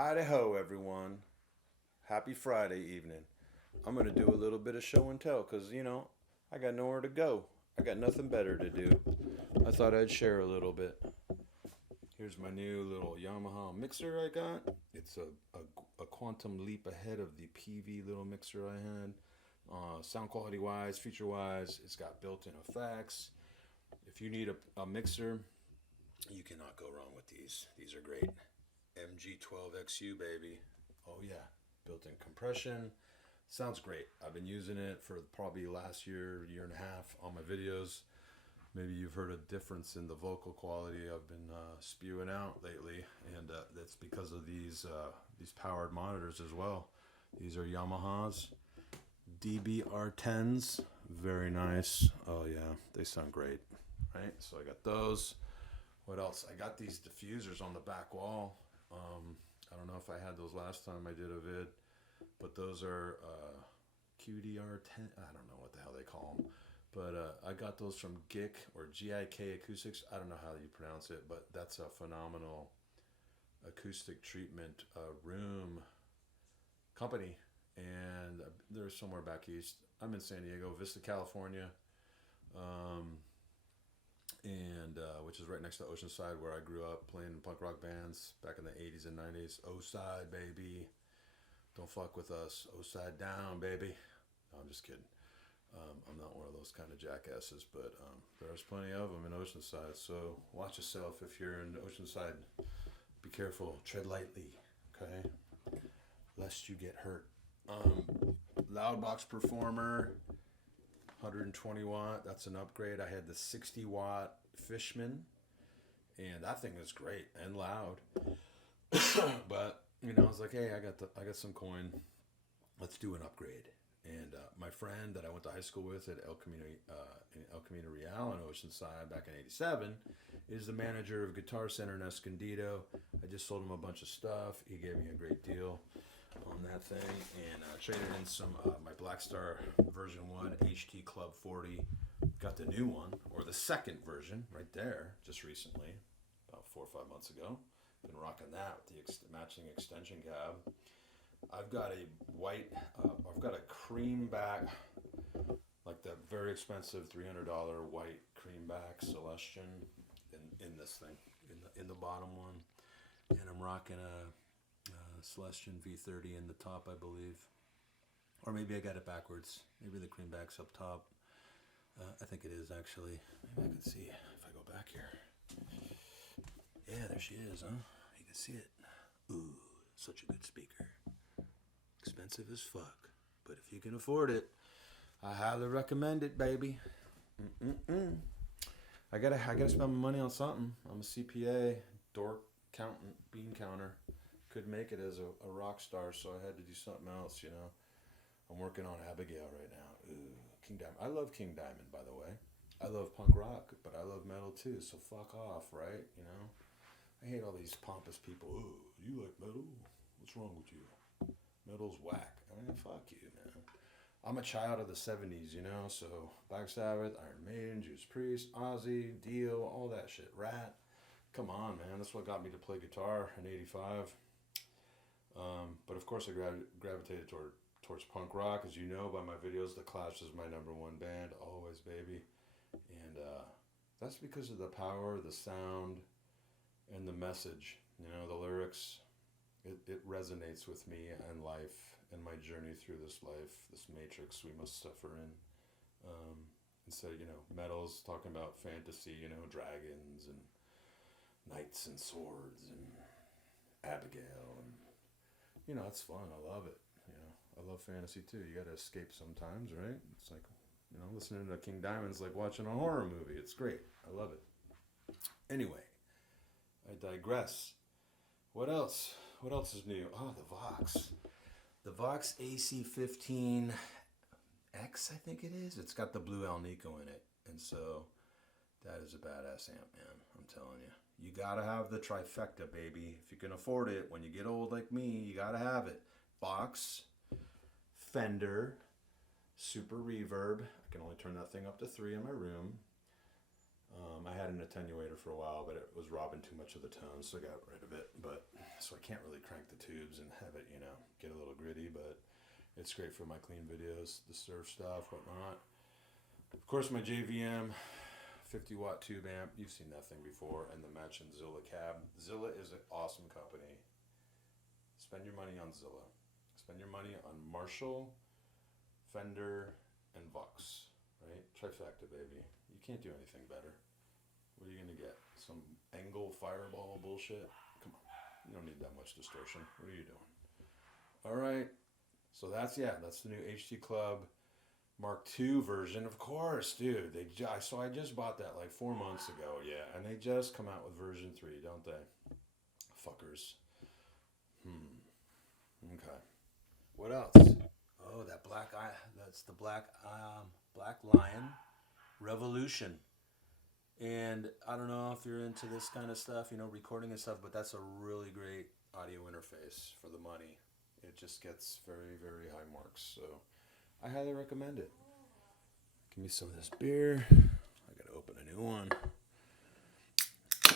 Hi-de-ho, everyone. Happy Friday evening. I'm going to do a little bit of show and tell because, I got nowhere to go. I got nothing better to do. I thought I'd share a little bit. Here's my new little Yamaha mixer I got. It's a quantum leap ahead of the PV little mixer I had. Sound quality wise, feature wise, it's got built in effects. If you need a mixer, you cannot go wrong with these. These are great. MG12XU, baby. Oh, yeah. Built in compression. Sounds great. I've been using it for probably last year, year and a half on my videos. Maybe you've heard a difference in the vocal quality I've been spewing out lately, and that's because of these powered monitors as well. These are Yamahas, DBR10s, very nice. Oh yeah, they sound great, right? So I got those. What else? I got these diffusers on the back wall. I don't know if I had those last time I did a vid, but those are QDR10. I don't know what the hell they call them. But I got those from GIK or GIK Acoustics. I don't know how you pronounce it, but that's a phenomenal acoustic treatment room company. And they're somewhere back east. I'm in San Diego, Vista, California, and which is right next to Oceanside, where I grew up playing in punk rock bands back in the 80s and 90s. O-side, baby. Don't fuck with us. O-side down, baby. No, I'm just kidding. I'm not one of those kind of jackasses, but there's plenty of them in Oceanside. So watch yourself if you're in Oceanside. Be careful. Tread lightly, okay? Lest you get hurt. Loudbox Performer, 120 watt. That's an upgrade. I had the 60 watt Fishman, and that thing is great and loud. But I was like, hey, I got some coin. Let's do an upgrade. And my friend that I went to high school with at in El Camino Real in Oceanside back in '87 is the manager of Guitar Center in Escondido. I just sold him a bunch of stuff. He gave me a great deal on that thing, and traded in some my Blackstar version 1 HT Club 40. Got the new one, or the second version, right there, just recently, about 4 or 5 months ago. Been rocking that with the matching extension cab. I've got a white, I've got a cream back, like the very expensive $300 white cream back Celestion in this thing, in the bottom one, and I'm rocking a Celestion V30 in the top, I believe, or maybe I got it backwards. Maybe the cream back's up top. I think it is actually. Maybe I can see if I go back here. Yeah, there she is, huh? You can see it. Ooh, such a good speaker. Expensive as fuck, but if you can afford it, I highly recommend it, baby. I gotta spend my money on something. I'm a CPA, dork, accountant, bean counter. Couldn't make it as a rock star, so I had to do something else. I'm working on Abigail right now. Ooh, King Diamond. I love King Diamond, by the way. I love punk rock, but I love metal too. So fuck off, right? I hate all these pompous people. Ooh, you like metal? What's wrong with you? Metal's whack. I mean, fuck you, man. I'm a child of the 70s, so Black Sabbath, Iron Maiden, Judas Priest, Ozzy, Dio, all that shit. Rat. Come on, man. That's what got me to play guitar in '85. But of course I gravitated towards punk rock. As you know by my videos, The Clash is my #1 band. Always, baby. And that's because of the power, the sound, and the message. The lyrics. It resonates with me and life and my journey through this life, this matrix we must suffer in. And so, metal's talking about fantasy, dragons and knights and swords and Abigail. And, it's fun. I love it. I love fantasy too. You got to escape sometimes, right? It's like, listening to King Diamond's like watching a horror movie. It's great. I love it. Anyway, I digress. What else? What else is new? Oh, the Vox. The Vox AC15X, I think it is. It's got the blue Alnico in it. And so that is a badass amp, man. I'm telling you. You got to have the trifecta, baby. If you can afford it, when you get old like me, you got to have it. Vox, Fender, super reverb. I can only turn that thing up to 3 in my room. I had an attenuator for a while, but it was robbing too much of the tone, so I got rid of it. But so I can't really crank the tubes and have it, you know, get a little gritty, but it's great for my clean videos, the surf stuff, whatnot. Of course, my JVM 50 watt tube amp, you've seen that thing before, and the matching Zilla cab. Zilla is an awesome company. Spend your money on Zilla. Spend your money on Marshall, Fender, and Vox, right? Trifecta, baby. You can't do anything better. What are you gonna get? Some angle fireball bullshit? Come on, you don't need that much distortion. What are you doing? All right, so that's the new HT Club Mark II version, of course, dude. So I just bought that like 4 months ago, yeah, and they just come out with version 3, don't they? Fuckers. Okay. What else? Oh, that black eye. That's the Black Lion Revolution. And I don't know if you're into this kind of stuff, you know, recording and stuff, but that's a really great audio interface for the money. It just gets very, very high marks. So I highly recommend it. Give me some of this beer. I gotta open a new one.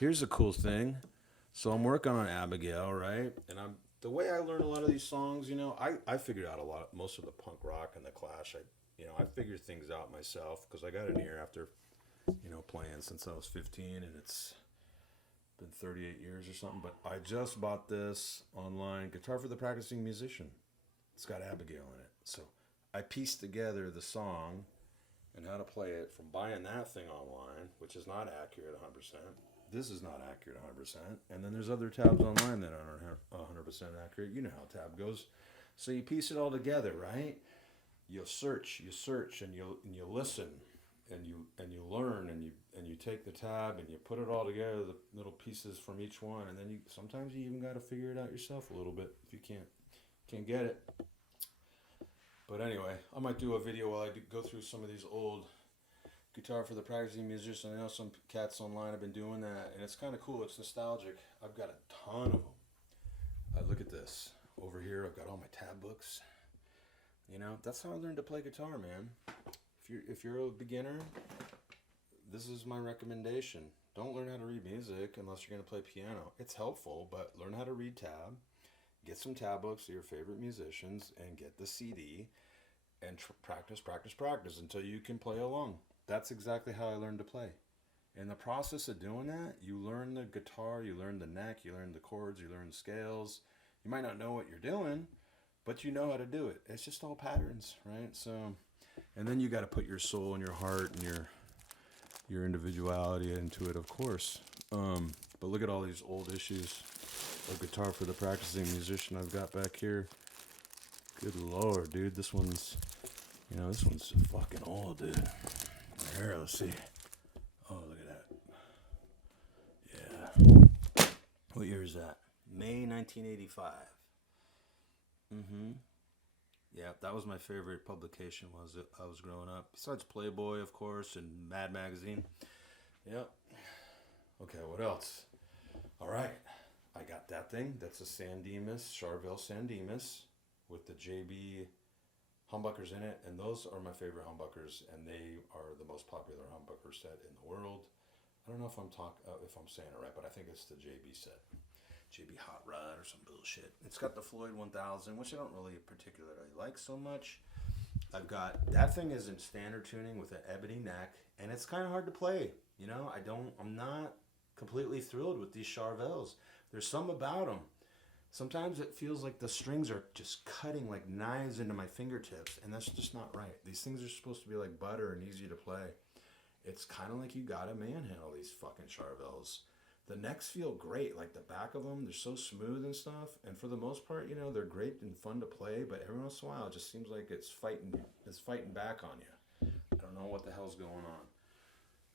Here's the cool thing. So I'm working on Abigail, right? And the way I learn a lot of these songs, you know, I figured out most of the punk rock and the Clash. I figured things out myself because I got an ear after, you know, playing since I was 15, and it's been 38 years or something. But I just bought this online, Guitar for the Practicing Musician. It's got Abigail in it. So I pieced together the song and how to play it from buying that thing online, which is not accurate 100%. This is not accurate 100%. And then there's other tabs online that aren't 100% accurate. You know how tab goes. So you piece it all together, right? You'll search, and you'll listen, and you learn, and you take the tab and you put it all together, the little pieces from each one, and then sometimes you even got to figure it out yourself a little bit if you can't get it. But anyway, I might do a video while I go through some of these old Guitar for the Practicing Musician. I know some cats online have been doing that, and it's kind of cool. It's nostalgic. I've got a ton of them. Look at this. Over here, I've got all my tab books. You know, that's how I learned to play guitar, man. If you're a beginner, this is my recommendation. Don't learn how to read music unless you're going to play piano. It's helpful, but learn how to read tab. Get some tab books of your favorite musicians and get the CD and practice until you can play along. That's exactly how I learned to play. In the process of doing that, you learn the guitar, you learn the neck, you learn the chords, you learn the scales. You might not know what you're doing, but you know how to do it. It's just all patterns, right? So, and then you got to put your soul and your heart and your individuality into it, of course. But look at all these old issues of Guitar for the Practicing Musician I've got back here. Good Lord, dude. This one's fucking old, dude. Here, let's see. Oh, look at that. Yeah. What year is that? May 1985. Yeah, that was my favorite publication I was growing up. Besides Playboy, of course, and Mad Magazine. Yep. Okay, what else? All right. I got that thing. That's a San Dimas, Charvel San Dimas, with the JB humbuckers in it, and those are my favorite humbuckers, and they are the most popular humbucker set in the world. I don't know if I'm saying it right, but I think it's the JB set, JB Hot Rod or some bullshit. It's got the Floyd 1000, which I don't really particularly like so much. I've got that thing is in standard tuning with an ebony neck, and it's kind of hard to play. You know, I'm not completely thrilled with these Charvels. There's some about them. Sometimes it feels like the strings are just cutting like knives into my fingertips, and that's just not right. These things are supposed to be like butter and easy to play. It's kind of like you gotta manhandle these fucking Charvels. The necks feel great, like the back of them, they're so smooth and stuff, and for the most part, you know, they're great and fun to play, but every once in a while it just seems like it's fighting back on you. I don't know what the hell's going on.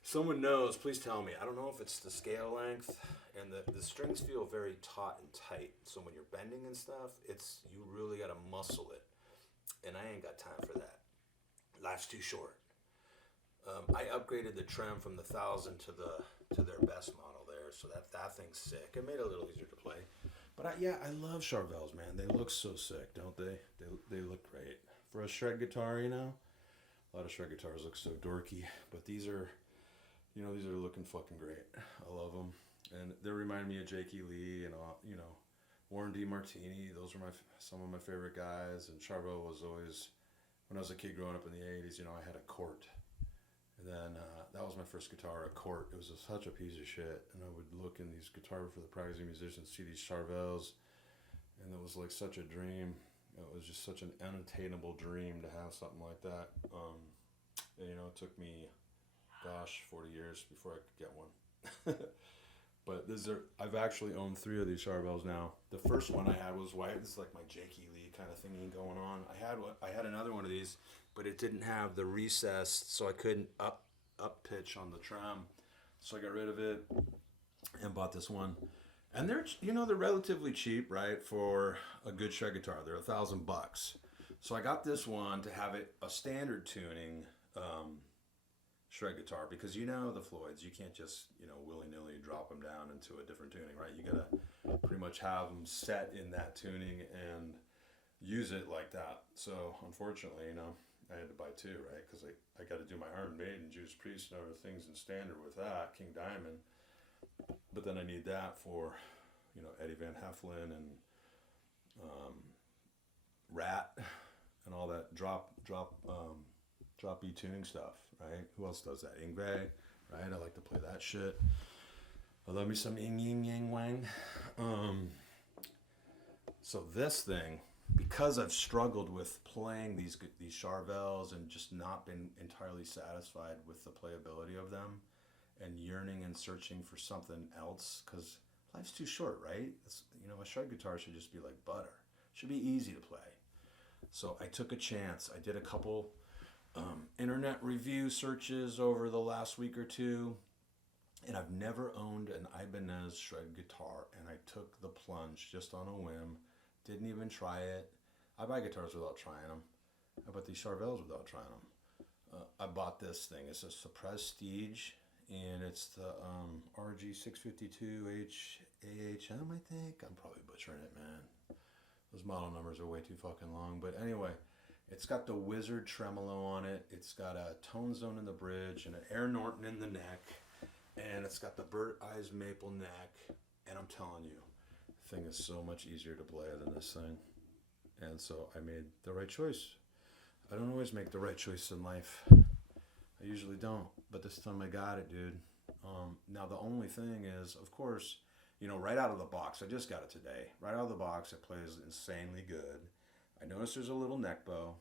Someone knows, please tell me. I don't know if it's the scale length, and the strings feel very taut and tight. So when you're bending and stuff, you really got to muscle it. And I ain't got time for that. Life's too short. I upgraded the trem from the 1000 to their best model there, so that thing's sick. It made it a little easier to play. But I love Charvels, man. They look so sick, don't they? They look great. For a shred guitar, you know, a lot of shred guitars look so dorky, but these are looking fucking great. I love them. And they remind me of Jakey Lee and, you know, Warren D. Martini. Those were some of my favorite guys. And Charvel was always, when I was a kid growing up in the 80s, you know, I had a Court. And then that was my first guitar, a Court. It was such a piece of shit. And I would look in these guitar for the practicing musicians, see these Charvels, and it was like such a dream. It was just such an unattainable dream to have something like that. And, you know, it took me, 40 years before I could get one. But I've actually owned 3 of these Charvels now. The first one I had was Wyatt. This is like my Jakey Lee kind of thingy going on. I had another one of these, but it didn't have the recess, so I couldn't up pitch on the trem. So I got rid of it and bought this one. And they're relatively cheap, right, for a good shred guitar. They're $1,000. So I got this one to have it a standard tuning shred guitar, because you know the Floyds, you can't just willy-nilly drop them down into a different tuning, right? You gotta pretty much have them set in that tuning and use it like that. So unfortunately, I had to buy 2, right? Because I got to do my Iron Maiden, Judas Priest, and other things in standard with that, King Diamond. But then I need that for, Eddie Van Hefflin and Rat and all that drop B tuning stuff, right? Who else does that? Yngwie, right? I like to play that shit. I love me some Ying Ying Yang Wang. So this thing, because I've struggled with playing these Charvels and just not been entirely satisfied with the playability of them, and yearning and searching for something else, because life's too short, right? A shred guitar should just be like butter. It should be easy to play. So I took a chance. I did a couple internet review searches over the last week or two, and I've never owned an Ibanez shred guitar, and I took the plunge just on a whim. Didn't even try it. I buy guitars without trying them. I bought these Charvels without trying them. I bought this thing. It's a Prestige, and it's the RG652H AHM, I think. I'm probably butchering it, man. Those model numbers are way too fucking long. But anyway, it's got the Wizard tremolo on it. It's got a tone zone in the bridge and an Air Norton in the neck. And it's got the Bird Eyes maple neck. And I'm telling you, the thing is so much easier to play than this thing. And so I made the right choice. I don't always make the right choice in life. I usually don't. But this time I got it, dude. Now the only thing is, of course, right out of the box, I just got it today. Right out of the box, it plays insanely good. I noticed there's a little neck bow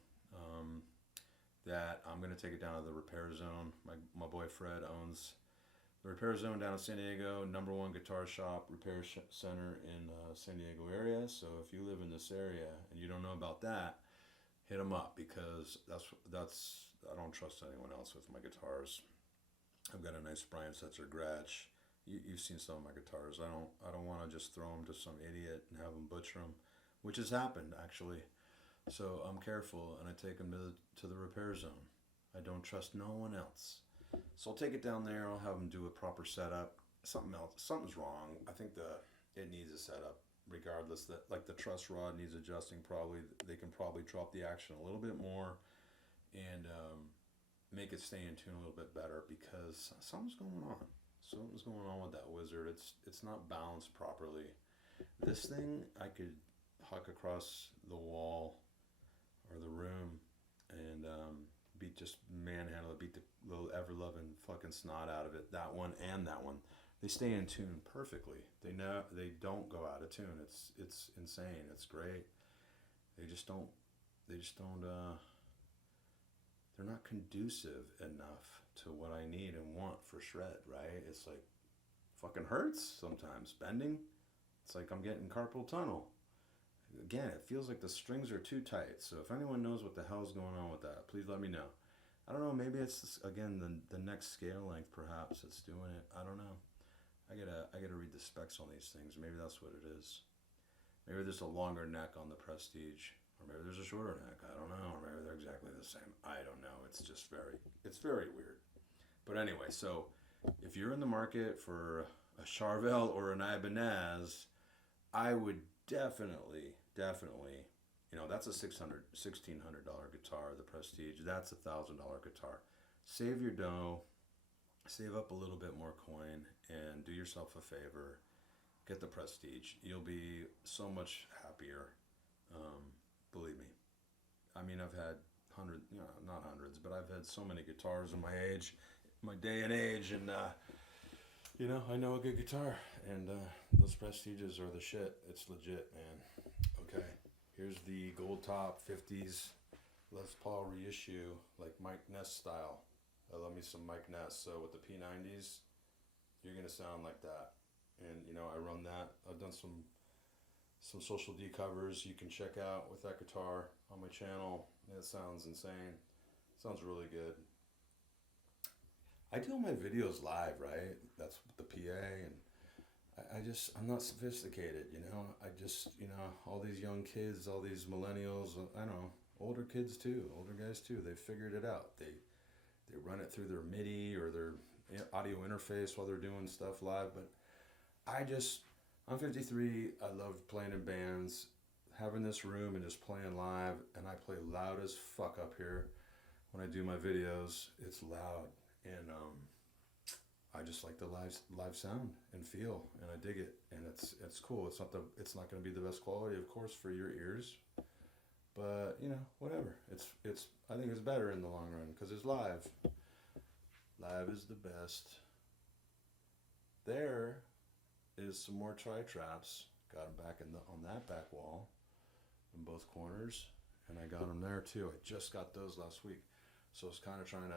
that I'm going to take it down to the repair zone. My boy Fred owns the repair zone down in San Diego, #1 guitar shop, repair center in San Diego area. So if you live in this area and you don't know about that, hit him up, because that's I don't trust anyone else with my guitars. I've got a nice Brian Setzer Gretsch. You've seen some of my guitars. I don't want to just throw them to some idiot and have them butcher them, which has happened actually. So I'm careful, and I take them to the repair zone. I don't trust no one else. So I'll take it down there. I'll have them do a proper setup. Something's wrong. I think it needs a setup. Regardless, like the truss rod needs adjusting. Probably they can probably drop the action a little bit more, and make it stay in tune a little bit better, because something's going on. Something's going on with that Wizard. It's not balanced properly. This thing I could huck across the wall or the room and beat the little ever-loving fucking snot out of it. That one and that one. They stay in tune perfectly. They don't go out of tune. It's insane. It's great. They just don't they're not conducive enough to what I need and want for shred, right? It's like fucking hurts sometimes. Bending, it's like I'm getting carpal tunnel. Again, it feels like the strings are too tight. So if anyone knows what the hell's going on with that, please let me know. I don't know, maybe it's, again, the next scale length perhaps that's doing it. I don't know. I gotta read the specs on these things. Maybe that's what it is. Maybe there's a longer neck on the Prestige, or maybe there's a shorter neck. I don't know. Or maybe they're exactly the same. I don't know. It's very weird. But anyway, so if you're in the market for a Charvel or an Ibanez, I would definitely, that's a $1,600 guitar, the Prestige. That's a $1,000 guitar. Save your dough, save up a little bit more coin, and do yourself a favor. get the Prestige. You'll be so much happier. Believe me. I mean, I've had not hundreds, but I've had so many guitars in my day and age, and I know a good guitar, and those Prestiges are the shit. It's legit, man. Okay, here's the gold top 50s Les Paul reissue, like Mike Ness style. I love me some Mike Ness. So with the P90s, you're gonna sound like that. And I run that. I've done some Social D covers you can check out with that guitar on my channel. It sounds insane. It sounds really good. I do my videos live, right? That's the PA, and I'm not sophisticated, I just, all these young kids, all these millennials, I don't know, older kids too, older guys too, they figured it out. They run it through their MIDI or their audio interface while they're doing stuff live. But I'm 53. I love playing in bands, having this room and just playing live. And I play loud as fuck up here when I do my videos. It's loud, and I just like the live sound and feel, and I dig it, and it's cool. It's not going to be the best quality, of course, for your ears, but whatever. I think it's better in the long run because it's live. Live is the best. There is some more tri-traps. Got them back on that back wall in both corners, and I got them there too. I just got those last week, so I was kind of trying to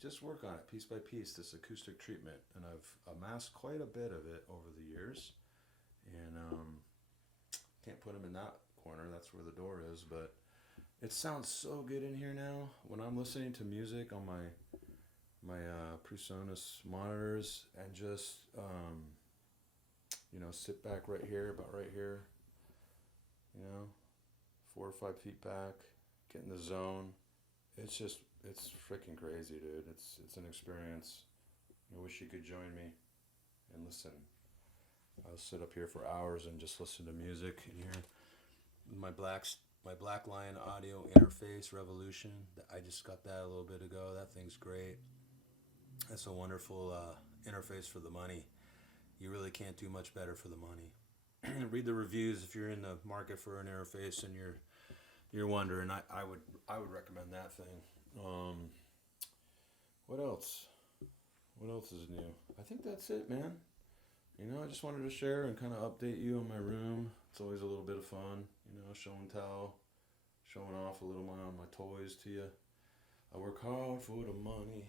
just work on it piece by piece, this acoustic treatment, and I've amassed quite a bit of it over the years, and can't put them in that corner, that's where the door is, but it sounds so good in here now. When I'm listening to music on my PreSonus monitors, and just sit back right here, about right here, 4 or 5 feet back, get in the zone. It's freaking crazy, dude. It's an experience. I wish you could join me and listen. I'll sit up here for hours and just listen to music in here. My Black Lion audio interface Revolution. I just got that a little bit ago. That thing's great. That's a wonderful interface for the money. You really can't do much better for the money. Read the reviews if you're in the market for an interface and you're wondering. I would recommend that thing. What else? What else is new? I think that's it, man. I just wanted to share and kind of update you on my room. It's always a little bit of fun, show and tell, showing off a little my toys to you. I work hard for the money,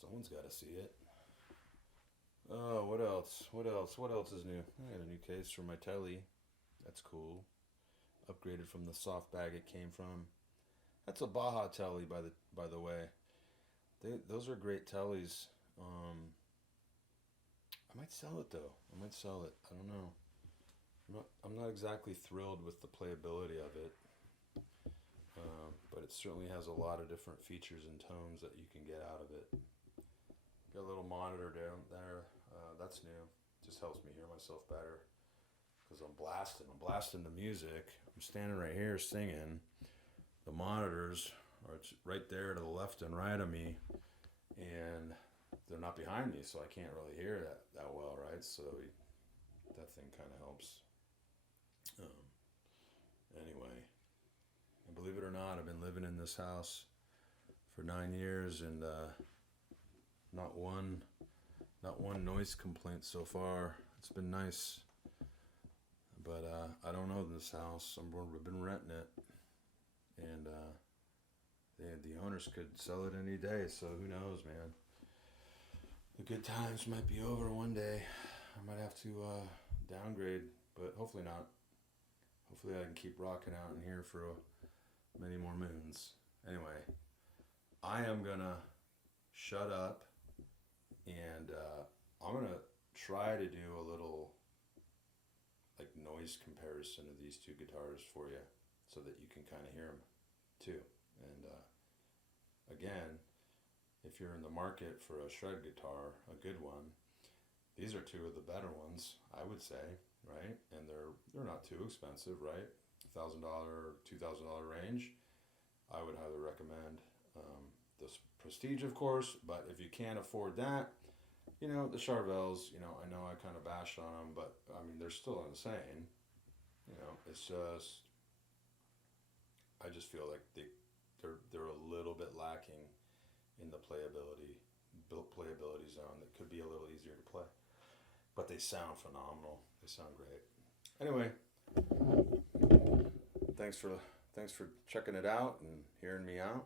Someone's got to see it. Oh, what else? What else is new? I got a new case for my telly. That's cool. Upgraded from the soft bag it came from. That's a Baja telly, by the way. Those are great tellies. I might sell it though. I don't know. I'm not exactly thrilled with the playability of it, but it certainly has a lot of different features and tones that you can get out of it. Got a little monitor down there. That's new. Just helps me hear myself better because I'm blasting the music. I'm standing right here singing. The monitors are right there to the left and right of me, and they're not behind me, so I can't really hear that well, right? So that thing kind of helps. Anyway, and believe it or not, I've been living in this house for 9 years, and not one noise complaint so far. It's been nice, but I don't own this house. I've been renting it, and the owners could sell it any day. So who knows, man? The good times might be over one day. I might have to downgrade, but hopefully not. Hopefully I can keep rocking out in here for many more moons. Anyway, I am gonna shut up, and I'm gonna try to do a little like noise comparison of these two guitars for you, so that you can kind of hear them too. And again, if you're in the market for a shred guitar, a good one, these are two of the better ones, I would say, right? And they're not too expensive, right? $1,000, $2,000 range. I would highly recommend this Prestige, of course, but if you can't afford that, You know, the Charvels, I know I kind of bashed on them, but I mean, they're still insane. It's just, I just feel like they're a little bit lacking in the playability zone that could be a little easier to play. But they sound phenomenal. They sound great. Anyway, thanks for checking it out and hearing me out.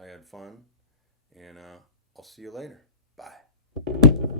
I had fun, and I'll see you later. Bye.